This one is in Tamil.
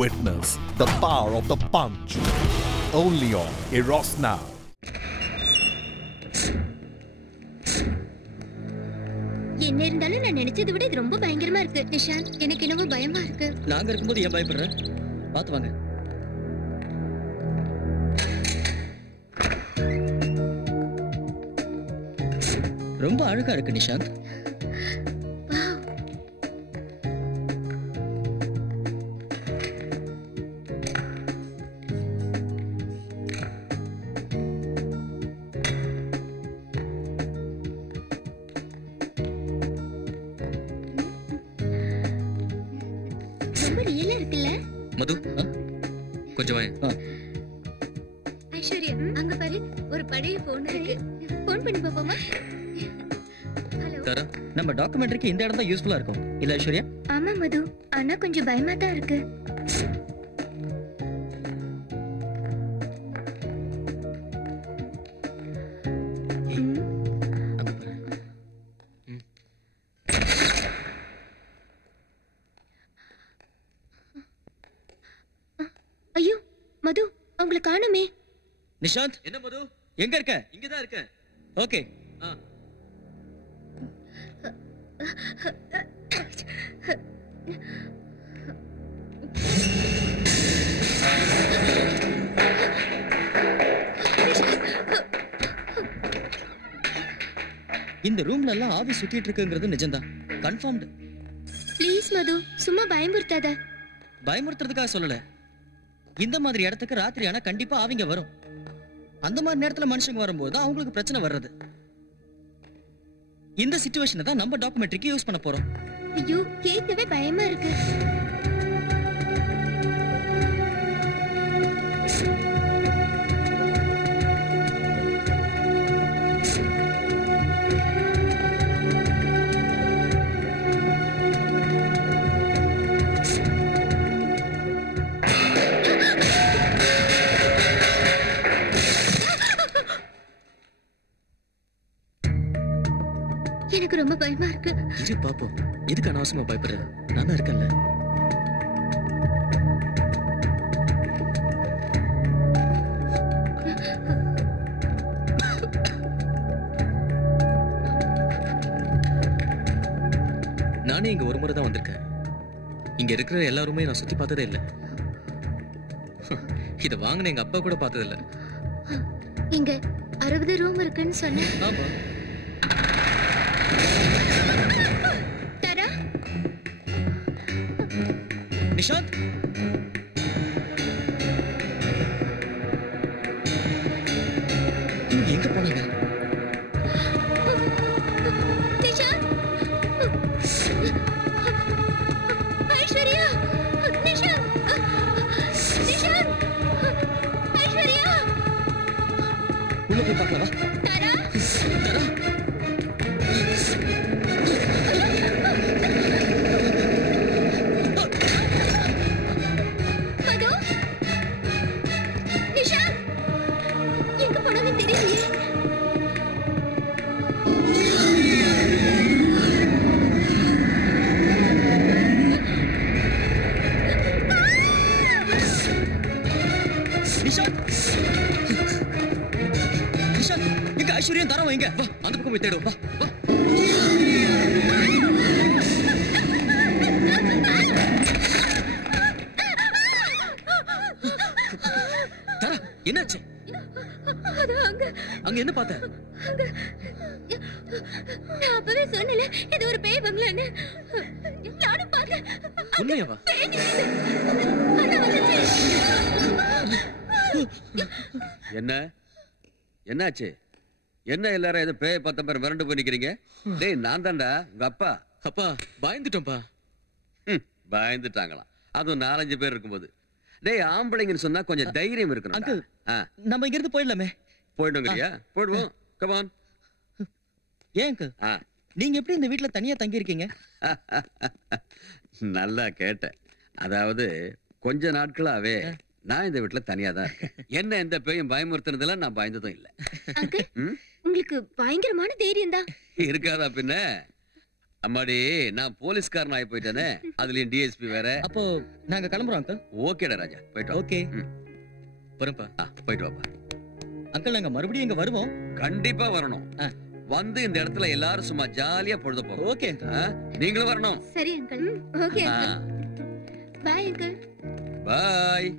Witness the power of the punch. Only on Eros Now. என்ன இருந்தாலும் நான் நினைச்சதை விட இது ரொம்ப பயங்கரமா இருக்கு நிஷாந்த். எனக்கு என்னவோ பயமா இருக்கு. நாங்க இருக்கும்போது ஏன் பயப்படுற? பாத்து வாங்க. ரொம்ப அழகா இருக்கு நிஷாந்த். மது கொஞ்சம் வாங்க. ஐஸ்வர்யா அங்க பாரு ஒரு பழைய போன் இருக்கு. போன் பண்ணி பாப்போமா? ஹலோ தரா, நம்ம டாக்குமெண்ட்ரிக்கு இந்த இடம் தான் யூஸ்ஃபுல்லா இருக்கும் இல்ல ஐஸ்வர்யா? ஆமா மது, ஆனா கொஞ்சம் பயமா தான் இருக்கு. ஐயோ மது, உங்களை காணுமே. நிஷாந்த், என்ன மது? எங்க இருக்க? இங்கதான் இருக்கேன். ஓகே. இந்த ரூம்ல எல்லாம் ஆவி சுத்திட்டு இருக்குங்கிறது நிஜம்தான். கன்ஃபார்ம்டு. ப்ளீஸ் மது, சும்மா பயமுறுத்தாத. பயமுறுத்துறதுக்காக சொல்லல. இந்த மாதிரி இடத்துக்கு ராத்திரி ஆனா கண்டிப்பா ஆவிங்க வரும். அந்த மாதிரி நேரத்துல மனுஷங்க வரும்போது தான் அவங்களுக்கு பிரச்சனை வர்றது. இந்த சிச்சுவேஷனை தான் நம்ம டாக்குமெண்ட்ரிக்கு யூஸ் பண்ண போறோம். ஐயோ, கேட்கவே பயமா இருக்கு. எனக்கு ரொம்ப பயமா இருக்கு. இரு பாப்போம். எதுக்கு அனாவசியமா பயப்படுற? நான் தான் இருக்கேன்ல. நானே இங்க ஒரு முறை தான் வந்திருக்கேன். இங்க இருக்கிற எல்லாருமே நான் சுத்தி பார்த்ததே இல்லை. இத வாங்கின எங்க அப்பா கூட பார்த்தது இல்லை. இங்க 60 ரூம் இருக்குன்னு சொன்னேன். ஆமா. தரா, நிஷாந்த், எங்க போனாங்க? நிஷாந்த், ஐஸ்வர்யா, நிஷாந்த், நிஷாந்த், ஐஸ்வர்யா, உள்ள போய் பார்க்கலாமா? தரா, தரா, மது, நிஷாந்த், எங்க போனாங்கன்னு தெரியலையே. நிஷாந்த், நிஷாந்த், எங்க ஐஸ்வர்யம் தரம் வைங்க. வா, அந்த பக்கம் போய் தேடுவோம். வா வா. தரா, என்னாச்சு? அது அங்க என்ன பார்த்த? நான் அப்பவே சொன்னல, இது ஒரு பேய் பங்களான்னு. நானும் பார்த்தேன். உண்மையாவா? பேய் நிக்குது. அண்ணா வந்துச்சு. என்ன என்னாச்சு? என்ன எல்லாரும் ஏதோ பேய பார்த்த மாதிரி மிரண்டு போய் நிக்கிறீங்க? டேய், நான் தான்டா உங்க அப்பா. அப்பா, பயந்துட்டோம்ப்பா. பயந்துட்டாங்களாம், அதுவும் 4-5 பேர் இருக்கும்போது. டேய், ஆம்பளைங்கன்னு சொன்னா கொஞ்சம் தைரியம் இருக்கணும். அங்கிள், நம்ம இங்க இருந்து போயிடலாமே. போயிடுங்கறியா? போயிடுவோம். Come on. ஏன் அங்கிள், நீங்க எப்படி இந்த வீட்ல தனியா தங்கி இருக்கீங்க? நல்லா கேட்ட. அதாவது கொஞ்ச நாட்களாவே நான் இந்த வீட்டுல தனியா தான் இருக்கேன். என்ன எந்த பேயும் பயமுறுத்துனதுல நான் பயந்ததும் இல்ல. உங்களுக்கு பயங்கரமான தைரியம் தான். இருக்காதா பின்ன? அம்மாடி நான் போலீஸ்காரன் ஆகி போயிட்டேனே, அதுலயும் டிஎஸ்பி வேற. அப்போ நாங்க கிளம்புறோம் அங்கிள். ஓகேடா ராஜா, போயிட்டு வா. ஓகே வரேன்ப்பா. போயிட்டு வாப்பா. அங்கிள், நாங்க மறுபடியும் இங்க வருவோம். கண்டிப்பா வரணும். வந்து இந்த இடத்துல எல்லாரும் சும்மா ஜாலியா பொழுது போகும். ஓகே நீங்களும் வரணும். சரி uncle. Okay uncle. Bye uncle. பாய்.